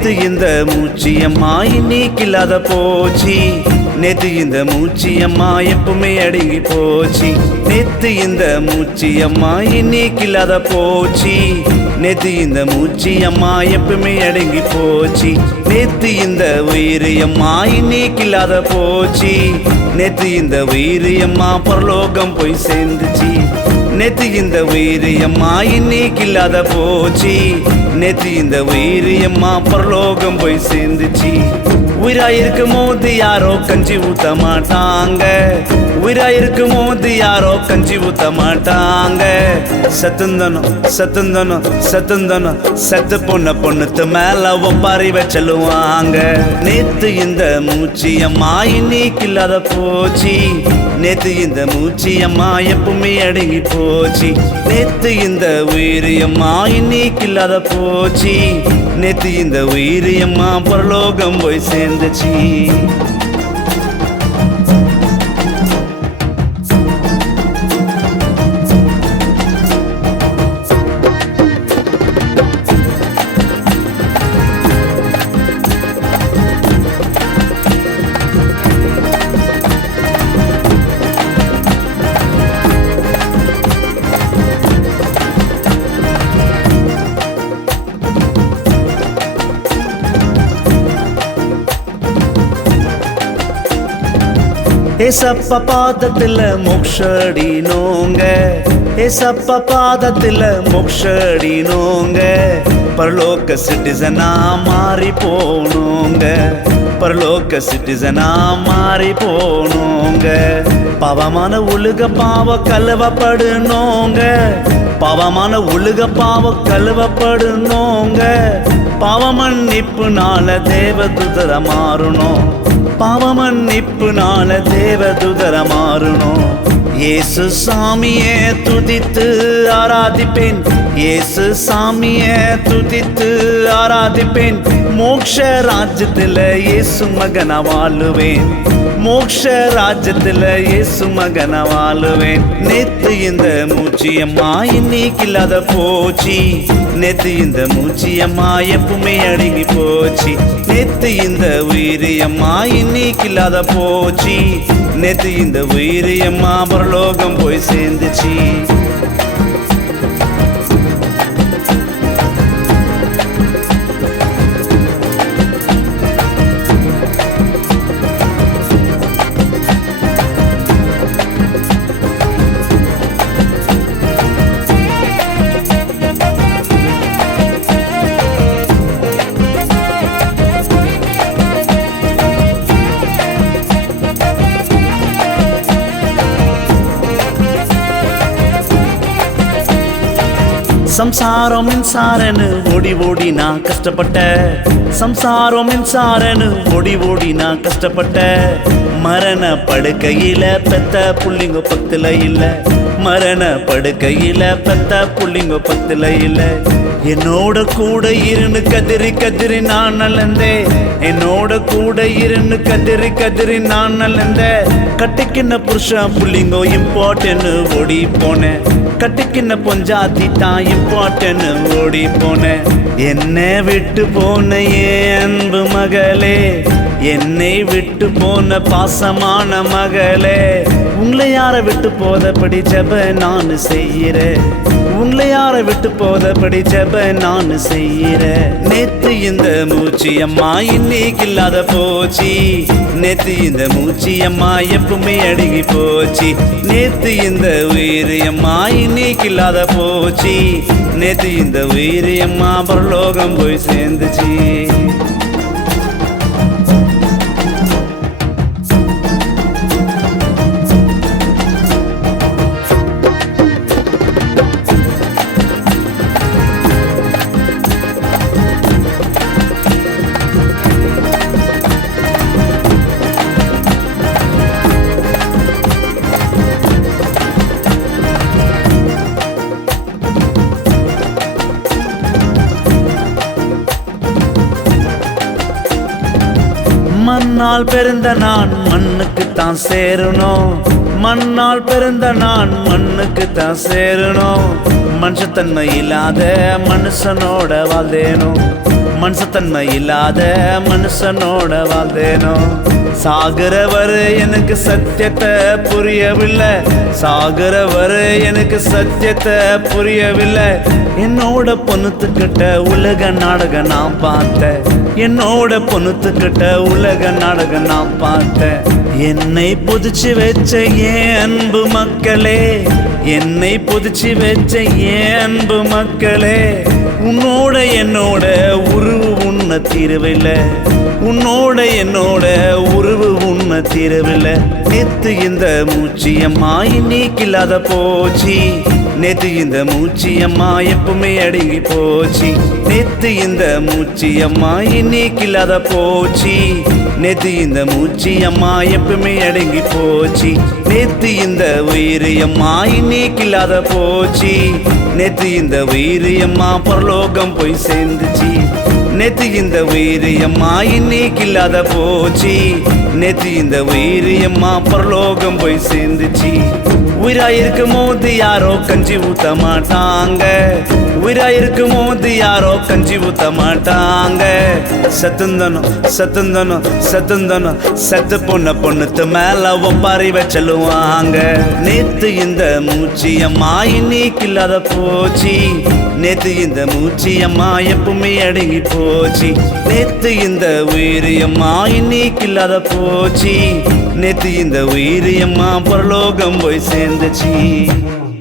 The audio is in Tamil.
நேத்து இந்த மூச்சியம்மா இன்னைக்கு இல்லாத போச்சு. நேத்து இந்த மூச்சியம்மா எப்பவுமே அடங்கி போச்சு. நேத்து இந்த மூச்சியம்மா இன்னைக்கு இல்லாத போச்சு. நேத்து இந்த மூச்சியம்மா எப்பவுமே அடங்கி போச்சு. நேத்து இந்த உயிரியம்மா இன்னைக்கு இல்லாத போச்சு. நேத்து இந்த உயிரியம்மா பரலோகம் போய் சேர்ந்துச்சு. நேத்து இந்த உயிரியம்மா இன்னைக்கு இல்லாத போச்சு. நேத்து இந்த உயிரியம்மா பரலோகம் போய் சேர்ந்துச்சு. உயிராயிருக்கும் போது யாரோ கஞ்சி ஊத்த மாட்டாங்க. உயிராயிருக்கும் போது யாரோ கஞ்சி ஊத்த மாட்டாங்க. சத்துந்தனம் சத்துந்தனம் சத்துந்தனம் சத்து பொண்ணுத்து மேல ஒப்பாரி வச்சலுவாங்க. நேத்து இந்த மூச்சியம்மா இன்னைக்கு இல்லாத போச்சு. நேத்து இந்த மூச்சியம்மா எப்பவுமே அடங்கி போச்சு. நேத்து இந்த உயிரியம்மா இன்னைக்கு இல்லாத போச்சு. நேத்து இந்த உயிரியம்மா பரலோகம் போய் சேர்ந்துச்சு. ஏசப்பா பாதத்துல மோக்ஷடினோங்க. ஏசப்பா பாதத்துல மோக்ஷடினோங்க. பரலோக சிட்டிசனா மாறி போனோங்க. பரலோக சிட்டிசனா மாறி போனோங்க. பாவமான உலக பாவ கழுவப்படணுங்க. பாவமான உலக பாவ கழுவப்படணுங்க. பாவமன்னிப்புனால தேவதூதர மாறணும். பாவமன்னிப்புனால தேவதூதர மாறணும். இயேசு சாமியே துதித்து ஆராதிப்பேன். இயேசு சாமியே துதித்து ஆராதிப்பேன். மோக்ஷ ராஜ்யத்துல இயேசு மகனா வாழுவேன். மோக்ஷ ராஜ்யத்துல இயேசு மகனா வாழுவேன். நேத்து இந்த மூச்சியம்மா இன்னைக்கு இல்லாத போச்சு. நேத்து இந்த மூச்சியம்மா எப்பவுமே அடங்கி போச்சு. நேத்து இந்த உயிரியம்மா இன்னைக்கு இல்லாத போச்சு. நேத்து இந்த உயிரியம்மா பரலோகம் போய் சேர்ந்துச்சு. சம்சாரம் மின்சாரன்னு ஓடி ஓடி நான் கஷ்டப்பட்ட. சம்சாரம் மின்சாரன்னு ஓடி ஓடி நான் கஷ்டப்பட்ட. மரண படுக்கையில பெத்த புள்ளிங்க பத்துல இல்ல. மரண படுக்கையில பெத்த புள்ளிங்க பத்துல இல்ல. என்னோட கூட இருந்து கதிரி கதிரி நான் நல்லந்தே. என்னோட கூட இருந்து கதிரி கதிரி நான் நல்லந்தே. கட்டிக்கின புருஷன் புள்ளிங்கோ இம்பார்ட்டன் ஓடி போனேன். கட்டிக்கின பொஞ்சாத்தி தான் இம்பார்ட்டன் ஓடி போனேன். என்னை விட்டு போன ஏன் அன்பு மகளே. என்னை விட்டு போன பாசமான மகளே. உங்களை யார விட்டு போதபடி ஜெப நான் செய்கிறேன். உங்களை யார விட்டு போதபடி ஜெப நான் செய்கிறேன். நேத்து இந்த மூச்சியம்மா இன்னைக்கு இல்லாத போச்சு. நேத்து இந்த மூச்சியம்மா எப்பவுமே அடங்கி போச்சு. நேத்து இந்த உயிரியம்மா இன்னைக்கு இல்லாத போச்சு. நேத்து இந்த உயிரியம்மா பரலோகம் போய் சேர்ந்துச்சு. மண்ணால் பிறந்த நான் மண்ணுக்கு தான் சேரணும். மண்ணால் பிறந்த நான் மண்ணுக்கு தான் சேரணும். மனுஷத்தன்மை இல்லாத மனுஷனோட வாழ்ந்தேனும். மனுஷத்தன்மை இல்லாத மனுஷனோட வாழ்ந்தேனோ சாகுறவர் எனக்கு சத்தியத்தை புரியவில்லை சாகுறவர் எனக்கு சத்தியத்தை புரியவில்லை என்னோட பொண்ணுத்துக்கிட்ட உலக நாடகம் நான் பார்த்தேன் என்னோட பொண்ணுத்துக்கிட்ட உலக நாடகம் நான் பார்த்தேன் என்னை புதிச்சு வச்ச ஏன் அன்பு மக்களே என்னை புதிச்சு வச்ச ஏன் அன்பு மக்களே உன்னோட என்னோட உருவு உன்ன தீரவில்லை உன்னோட என்னோட உருவு உன்ன தீரவில்லை நேத்து இந்த மூச்சியம்மா இன்னைக்கு இல்லாத போச்சு நேத்து இந்த மூச்சியம்மா எப்பவுமே அடங்கி போச்சு நேத்து இந்த மூச்சியம்மா இன்னைக்கு இல்லாத போச்சு நேத்து இந்த மூச்சியம்மா எப்பவுமே அடங்கி போச்சு நேத்து இந்த உயிரியம்மா இன்னைக்கு இல்லாத போச்சு நேத்து இந்த உயிரியம்மா பரலோகம் போய் சேர்ந்துச்சு நேத்து இந்த உயிரியம்மா இன்னைக்கு இல்லாத போச்சு நேத்து இந்த உயிரியம்மா பரலோகம் போய் சேர்ந்துச்சு உயிராயிருக்கும் போது யாரோ கஞ்சி ஊத்த மாட்டாங்க உயிராயிருக்கும் போது யாரோ கஞ்சி ஊத்த மாட்டாங்க சத்துந்தனம் சத்துந்தனம் சத்துந்தனம் சத்து பொண்ணுத்து மேல ஒப்பாரி வச்சலுவாங்க நேத்து இந்த மூச்சியம்மா இன்னைக்கு இல்லாத போச்சு நேத்து இந்த மூச்சியம்மா எப்பவுமே அடங்கி போச்சு நேத்து இந்த உயிரியம்மா இன்னைக்கு இல்லாத போச்சு நேத்து இந்த உயிரியம்மா பரலோகம் போய் சேர்ந்துச்சு